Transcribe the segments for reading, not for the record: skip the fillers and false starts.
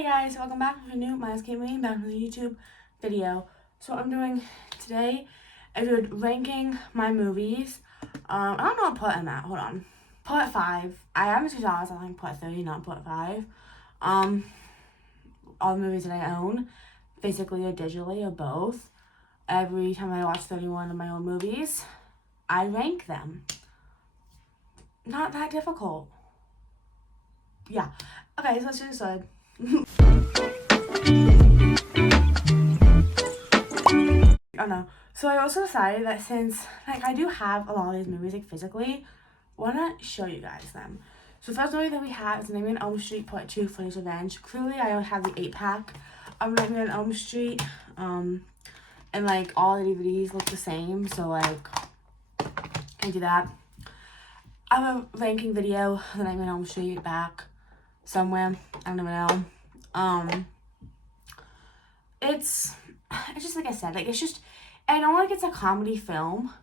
Hey guys, welcome back to a new Miles Gaming, back to the YouTube video. So what I'm doing today is ranking my movies. I don't know what part I'm at, hold on. Part 5. I am in 2000, I think part 30, not part 5. All the movies that I own, physically or digitally or both. Every time I watch 31 of my own movies, I rank them. Not that difficult. Yeah. Okay, so let's get started. Oh no. So I also decided that since I do have a lot of these movies physically, why not show you guys them? So the first movie that we have is Nightmare on Elm Street Part 2, Freddy's Revenge. Clearly I only have the 8-pack of Nightmare on Elm Street. And all the DVDs look the same, so can't do that. I have a ranking video of the Nightmare on Elm Street back somewhere. I don't even know. It's just like I said, I know it's a comedy film,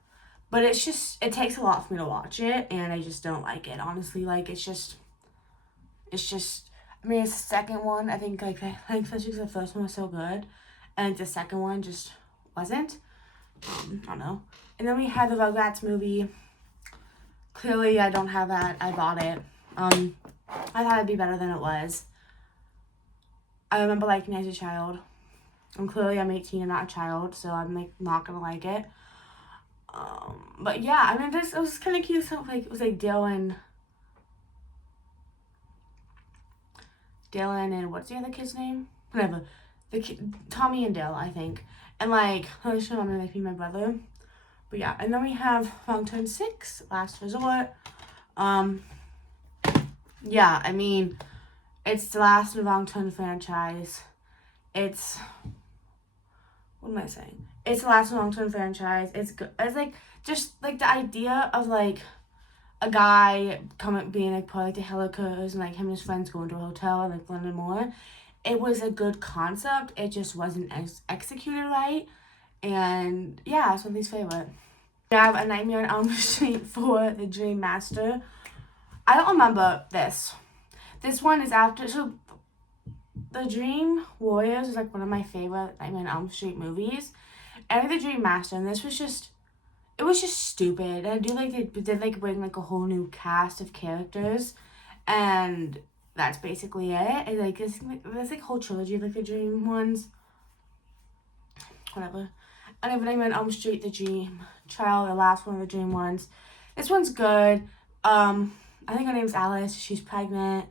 but it takes a lot for me to watch it, and I just don't like it, honestly. it's just, I mean, it's the second one, I think, especially because the first one was so good, and the second one just wasn't. I don't know. And then we had the Rugrats movie. Clearly, I don't have that. I bought it. I thought it'd be better than it was. I remember liking it as a child. And clearly I'm 18 and not a child, so I'm not gonna like it. But yeah, I mean, it was kind of cute. So it was Dylan and what's the other kid's name? Whatever, Tommy and Dale, I think. And I was showing them me my brother. But yeah, and then we have Wrong Turn 6, Last Resort. Yeah, I mean, it's the last in the Wrong Turn franchise. What am I saying? It's the last Wrong Turn franchise. It's good. It's just the idea of a guy being part of the Hellickers, and him and his friends going to a hotel and learning more. It was a good concept. It just wasn't executed right. And yeah, it's one of these favorite. We have A Nightmare on Elm Street for the Dream Master. I don't remember this. This one is after, so The Dream Warriors is one of my favorite Nightmare on Elm Street movies. And The Dream Master, and this was just, it was just stupid. And I do they did bring a whole new cast of characters, and that's basically it. And there's whole trilogy of the Dream ones. Whatever. And then Nightmare on Elm Street, The Dream Child, the last one of the Dream ones. This one's good. I think her name's Alice. She's pregnant.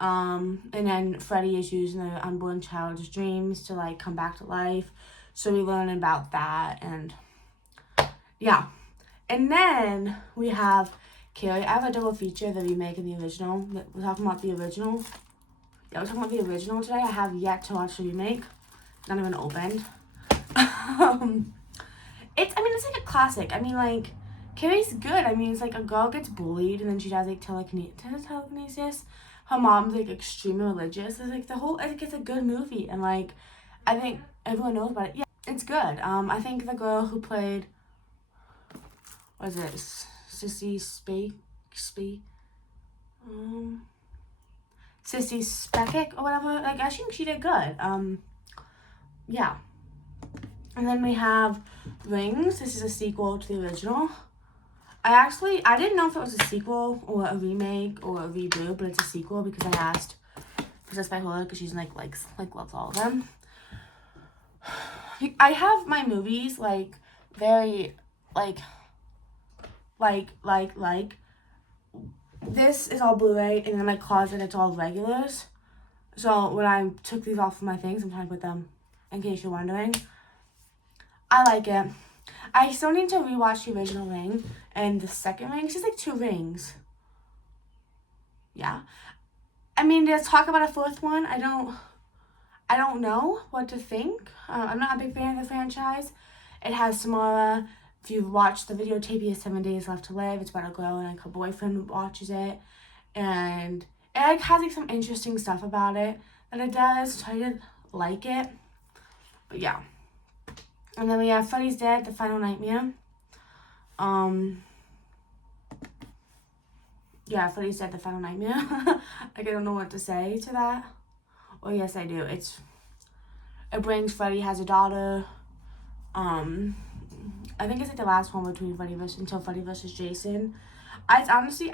And then Freddy is using the unborn child's dreams to come back to life. So we learn about that, and yeah. And then we have Carrie. I have a double feature, the remake and the original. We're talking about the original. Yeah, we're talking about the original today. I have yet to watch the remake. Not even opened. It's a classic. I mean, Carrie's good. I mean, it's a girl gets bullied, and then she does telekinesis. Her mom's extremely religious. It's a good movie, and I think everyone knows about it. Yeah, it's good. I think the girl who played, what is it, Sissy Spacek or whatever. I think she did good. Yeah. And then we have Rings. This is a sequel to the original. I didn't know if it was a sequel or a remake or a reboot, but it's a sequel because I asked Princess Viola because she's loves all of them. I have my movies very this is all Blu-ray, and in my closet it's all regulars. So when I took these off of my things, I'm trying to put them, in case you're wondering. I like it. I still need to rewatch the original Ring and the second Ring. It's just 2 rings. Yeah. I mean, there's talk about a 4th one. I don't know what to think. I'm not a big fan of the franchise. It has Samara. If you've watched the videotape, he has 7 Days Left to Live. It's about a girl and her boyfriend watches it. And it has some interesting stuff about it that it does. So I did like it. But yeah. And then we have Freddy's Dead, The Final Nightmare. Yeah, Freddy's Dead, The Final Nightmare. I don't know what to say to that. Or yes, I do. It brings Freddy has a daughter. I think it's like the last one between until Freddy versus Jason. Honestly,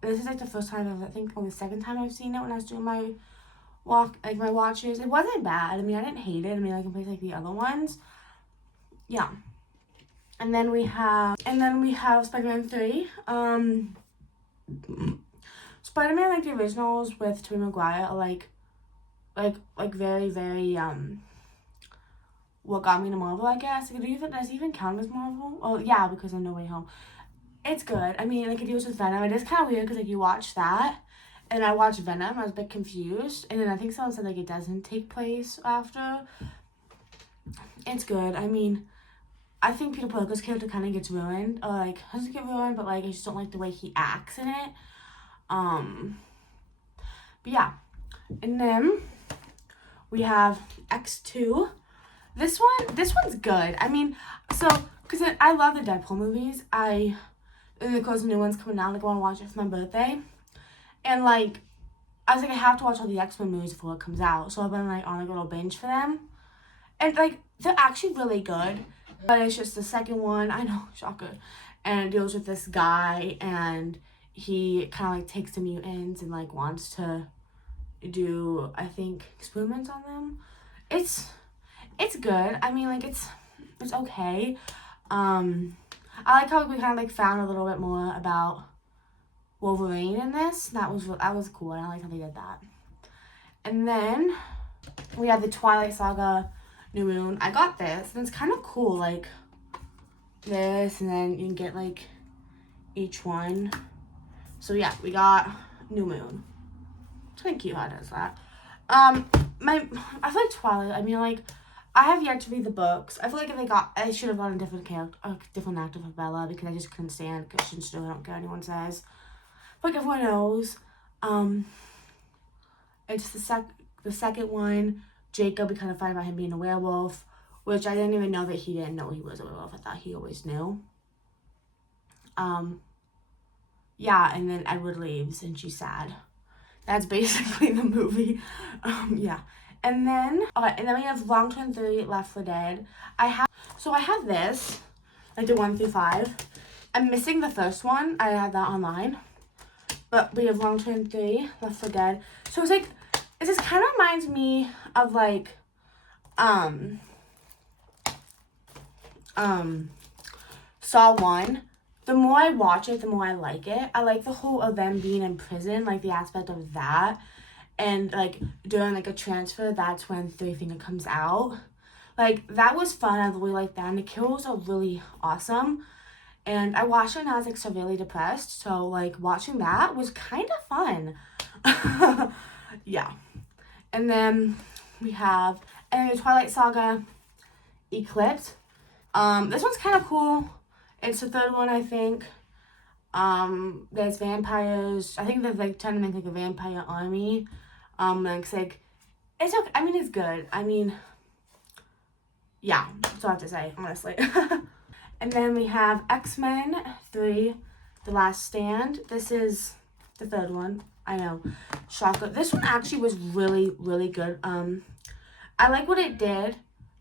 this is like the first time, I think only the second time I've seen it when I was doing my my watches. It wasn't bad. I mean, I didn't hate it. I mean, I compared to like the other ones. Yeah. And then we have Spider-Man 3. Spider-Man, like the originals with Tobey Maguire, are like very, very what got me to Marvel, I guess. Does it even count as Marvel? Oh yeah, because of No Way Home. It's good. I mean, like it deals with Venom. It is kind of weird because like you watch that, and I watched Venom. I was a bit confused, and then I think someone said like it doesn't take place after. It's good. I mean, I think Peter Parker's character kind of gets ruined, or like doesn't get ruined, but like I just don't like the way he acts in it. But yeah, and then we have X2. This one's good. I mean, because I love the Deadpool movies. And of course, the new one's coming out. I want to watch it for my birthday. And, like, I was like, I have to watch all the X-Men movies before it comes out. So I've been, like, on a little binge for them. And, like, they're actually really good. But it's just the second one. I know, shocker. And it deals with this guy. And he kind of, like, takes the mutants and, like, wants to do, I think, experiments on them. It's good. I mean, like, it's okay. I like how we kind of, like, found a little bit more about Wolverine in this. That was cool, and I like how they did that. And then we have the Twilight Saga New Moon. I got this, and it's kind of cool, like, this, and then you can get, like, each one. So, yeah, we got New Moon. It's kind of cute how it does that. I feel like Twilight, I mean, like, I have yet to read the books. I feel like I should have gotten a different actor for Bella, because I just couldn't stand Kristen Stewart. I don't care what anyone says. But like everyone knows, it's the second one. Jacob, we kind of find about him being a werewolf, which I didn't even know that he didn't know he was a werewolf. I thought he always knew. Yeah, and then Edward leaves, and she's sad. That's basically the movie. Yeah. And then we have Long Turn 3, Left 4 Dead. I have this, like the 1 through 5. I'm missing the first one. I had that online. But we have Long Turn 3, Left 4 Dead. So it's like, it just kind of reminds me of like, Saw 1. The more I watch it, the more I like it. I like the whole of them being in prison, like the aspect of that. And, like, during, like, a transfer, that's when Three Finger comes out. Like, that was fun. I really liked that. And the kills are really awesome. And I watched it when I was, like, severely depressed. So, like, watching that was kind of fun. Yeah. And then we have the Twilight Saga Eclipse. This one's kind of cool. It's the third one, I think. There's vampires. I think they're, like, trying to make, like, a vampire army. It's like, it's okay. I mean, it's good. I mean, yeah, that's all I have to say, honestly. And then we have X-Men 3, The Last Stand. This is the third one. I know, shocker. This one actually was really, really good. I like what it did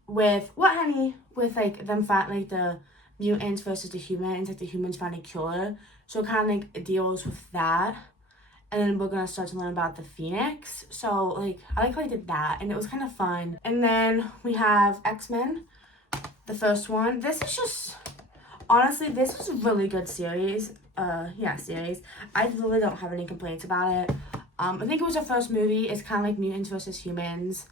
with, like, them fighting, like, the mutants versus the humans, like, the humans find a cure. So it kind of, like, deals with that. And then we're going to start to learn about the Phoenix. So, like, I like how they did that. And it was kind of fun. And then we have X-Men, the first one. This is just, honestly, this was a really good series. Series. I really don't have any complaints about it. I think it was the first movie. It's kind of like mutants versus humans.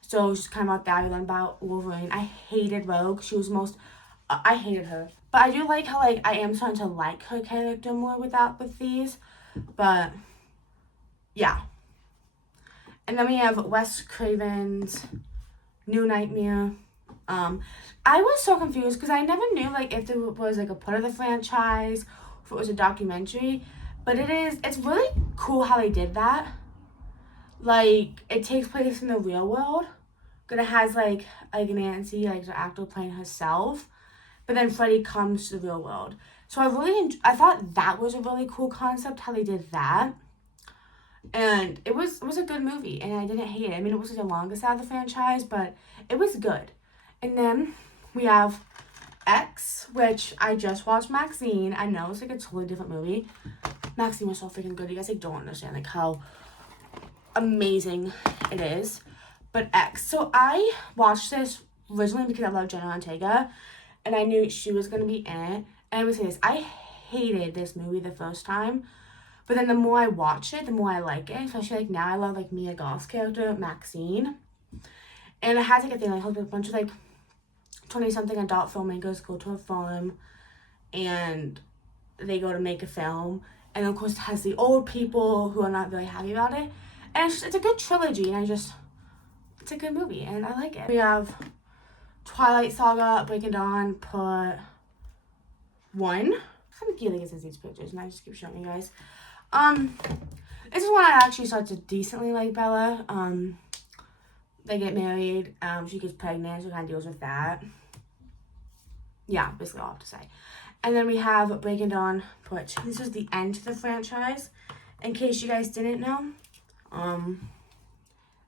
So, it's just kind of about that. We learned about Wolverine. I hated Rogue. She was I hated her. But I do like how, like, I am starting to like her character more with these. But yeah. And then we have Wes Craven's New Nightmare. I was so confused because I never knew, like, if there was, like, a part of the franchise, if it was a documentary. But it's really cool how they did that. Like, it takes place in the real world. But it has, like Nancy, like, the actor playing herself. But then Freddy comes to the real world. So I thought that was a really cool concept, how they did that. And it was a good movie, and I didn't hate it. I mean, it wasn't the longest out of the franchise, but it was good. And then we have X, which I just watched Maxine. I know it's like a totally different movie. Maxine was so freaking good. You guys like don't understand like how amazing it is. But X. So I watched this originally because I love Jenna Ortega, and I knew she was gonna be in it. And I would say this: I hated this movie the first time, but then the more I watch it, the more I like it. Especially like now, I love like Mia Goth's character Maxine, and it has like a thing like a bunch of like 20-something adult filmmakers go to a farm, and they go to make a film, and of course it has the old people who are not very happy about it, and it's a good trilogy, and it's a good movie, and I like it. We have Twilight Saga, Breaking Dawn, Part 1. I'm kind of geeky at these pictures, and I just keep showing you guys. This is when I actually start to decently like Bella. They get married, she gets pregnant, so kind of deals with that. Yeah, basically all I have to say. And then we have Breaking Dawn Part 2. This is the end to the franchise. In case you guys didn't know,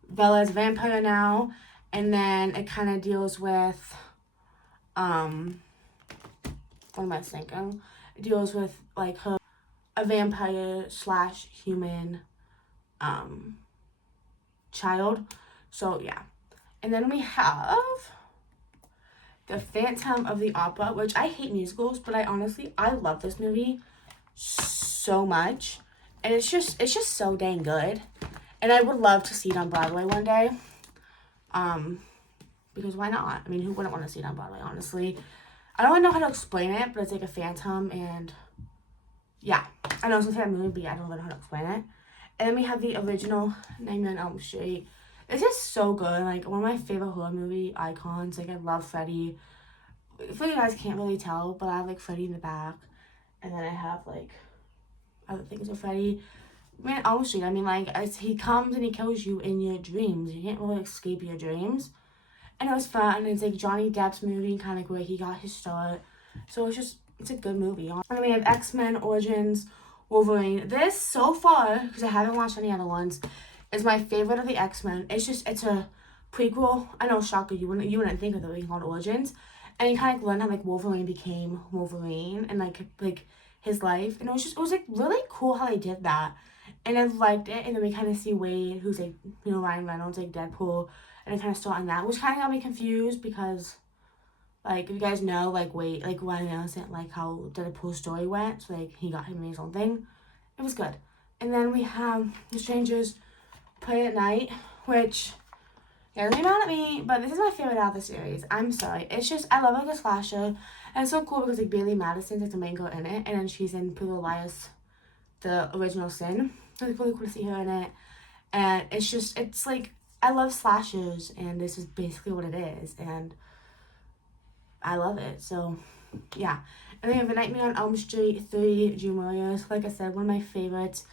Bella's a vampire now, and then it kind of deals with, what am I thinking? It deals with, like, her, a vampire / human, child. So, yeah. And then we have The Phantom of the Opera, which I hate musicals, but I love this movie so much. And it's just so dang good. And I would love to see it on Broadway one day. Because why not? I mean, who wouldn't want to see it on Broadway, honestly? I don't really know how to explain it, but it's like a phantom, and yeah. I know it's a sad movie, but yeah, I don't really know how to explain it. And then we have the original Nightmare on Elm Street. It's just so good. Like, one of my favorite horror movie icons. Like, I love Freddy. I feel like you guys can't really tell, but I have, like, Freddy in the back. And then I have, like, other things with Freddy. Man, Elm Street, I mean, like, as he comes and he kills you in your dreams. You can't really escape your dreams. And it was fun. And it's, like, Johnny Depp's movie, kind of where he got his start. So it's a good movie. And then we have X-Men Origins Wolverine. This, so far, because I haven't watched any other ones, is my favorite of the X-Men. It's a prequel. I know, shocker, you wouldn't think of it being called Origins. And you kind of learn how, like, Wolverine became Wolverine and, like his life. And it was, like, really cool how they did that. And I liked it. And then we kind of see Wade, who's, like, you know, Ryan Reynolds, like, Deadpool. And I kind of start on that, which kind of got me confused because, like, if you guys know, like, Wade, like, Ryan Reynolds didn't like how Deadpool's story went. So, like, he got him his own thing. It was good. And then we have The Strangers Play at Night, which, yeah, don't be mad at me, but this is my favorite out of the series. I'm sorry. It's just, I love, like, a slasher. And it's so cool because, like, Bailey Madison's, like, the main girl in it. And then she's in Pretty Little Liars, the original Sin. So it's really cool to see her in it. And it's, like, I love slashers, and this is basically what it is. And I love it. So, yeah. And then we have The Nightmare on Elm Street 3, Dream Warriors. Like I said, one of my favorites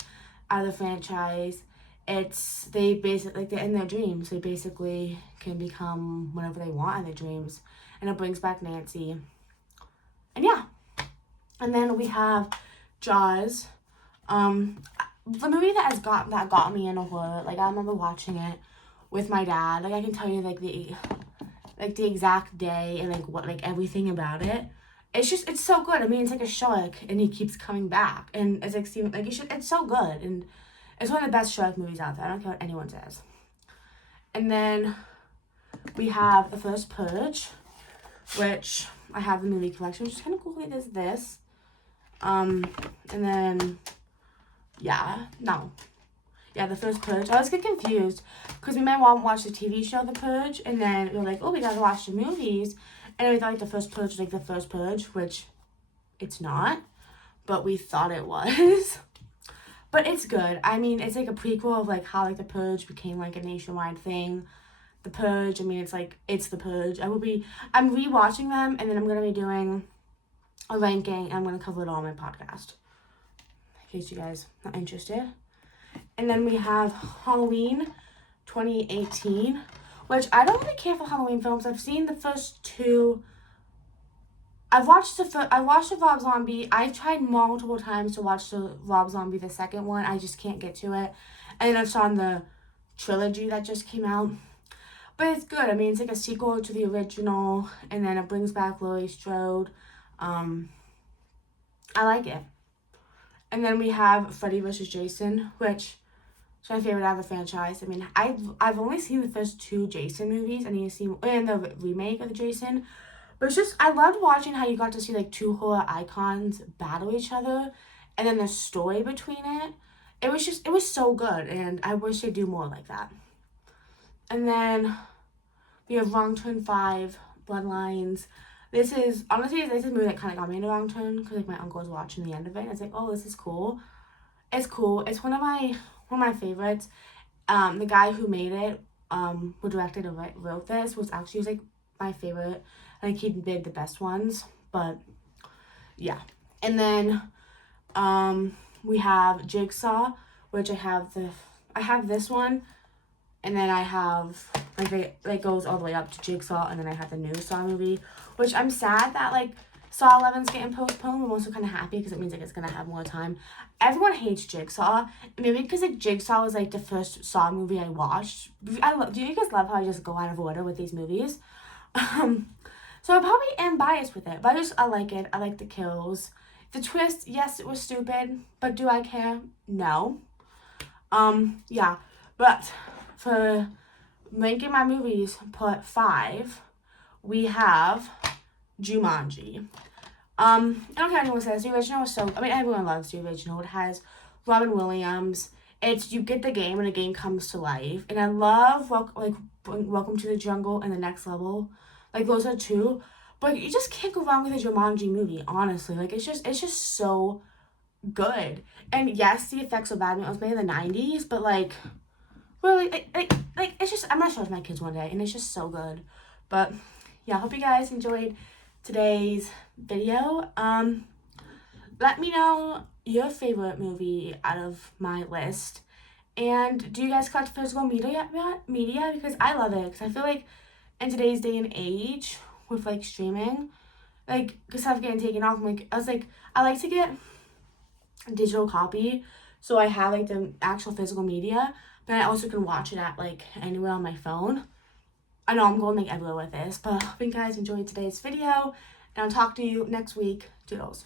out of the franchise. They basically, like, they're in their dreams. They basically can become whatever they want in their dreams. And it brings back Nancy. And yeah. And then we have Jaws. The movie that got me into horror. Like, I remember watching it with my dad. Like, I can tell you, like, the exact day and, like, what, like, everything about it. It's so good. I mean, it's like a shark, and he keeps coming back. And it's, like, it's so good. And it's one of the best shark movies out there. I don't care what anyone says. And then we have The First Purge, which I have the movie collection, which is kind of cool. It is this. And then, The First Purge. I was getting confused because we might want to watch the TV show The Purge, and then we were like, oh, we gotta watch the movies. And we thought, like, The First Purge was, like, The First Purge, which it's not, but we thought it was. But it's good. I mean, it's, like, a prequel of, like, how, like, The Purge became, like, a nationwide thing. The Purge, I mean, it's, like, it's The Purge. I'm rewatching them, and then I'm going to be doing a ranking, and I'm going to cover it all on my podcast, in case you guys are interested. And then we have Halloween 2018, which I don't really care for Halloween films. I've seen the first two. I watched the Rob Zombie. I've tried multiple times to watch the Rob Zombie, the second one. I just can't get to it. And then I saw the trilogy that just came out. But it's good. I mean, it's like a sequel to the original, and then it brings back Laurie Strode. I like it. And then we have Freddy vs. Jason, which is my favorite out of the franchise. I mean, I've only seen the first 2 Jason movies. I need to see and the remake of the Jason. But it's just, I loved watching how you got to see like 2 horror icons battle each other, and then the story between it. It was so good, and I wish they'd do more like that. And then we have Wrong Turn 5, Bloodlines. This is a movie that kind of got me into Wrong Turn, because like my uncle was watching the end of it, and it's like, oh, this is cool. It's cool. It's one of my favorites. The guy who made it, who directed and wrote this, was like my favorite. I think he did the best ones, but yeah. And then we have Jigsaw, which I have this one, and then I have like it goes all the way up to Jigsaw, and then I have the new Saw movie, which I'm sad that like Saw 11's getting postponed. I'm also kind of happy because it means like it's gonna have more time. Everyone hates Jigsaw, maybe because like Jigsaw was like the first Saw movie I watched. Do you guys love how I just go out of order with these movies? So I probably am biased with it, but I like it. I like the kills. The twist, yes, it was stupid, but do I care? No. Yeah, but for ranking my movies, put 5, we have Jumanji. I don't care what anyone says. The original was everyone loves the original. It has Robin Williams. You get the game and the game comes to life. And I love Welcome to the Jungle and The Next Level. Like those are 2. But you just can't go wrong with a Jumanji movie, honestly. Like it's just so good. And yes, the effects are bad when it was made in the 90s, but like really like it's just, I'm gonna show it to my kids one day, and it's just so good. But yeah, I hope you guys enjoyed today's video. Let me know your favorite movie out of my list. And do you guys collect physical media? Because I love it. Because I feel like in today's day and age with like streaming, like because stuff getting taken off, I like to get a digital copy, so I have like the actual physical media, but I also can watch it at like anywhere on my phone. I know I'm going like everywhere with this, but I hope you guys enjoyed today's video, and I'll talk to you next week. Toodles.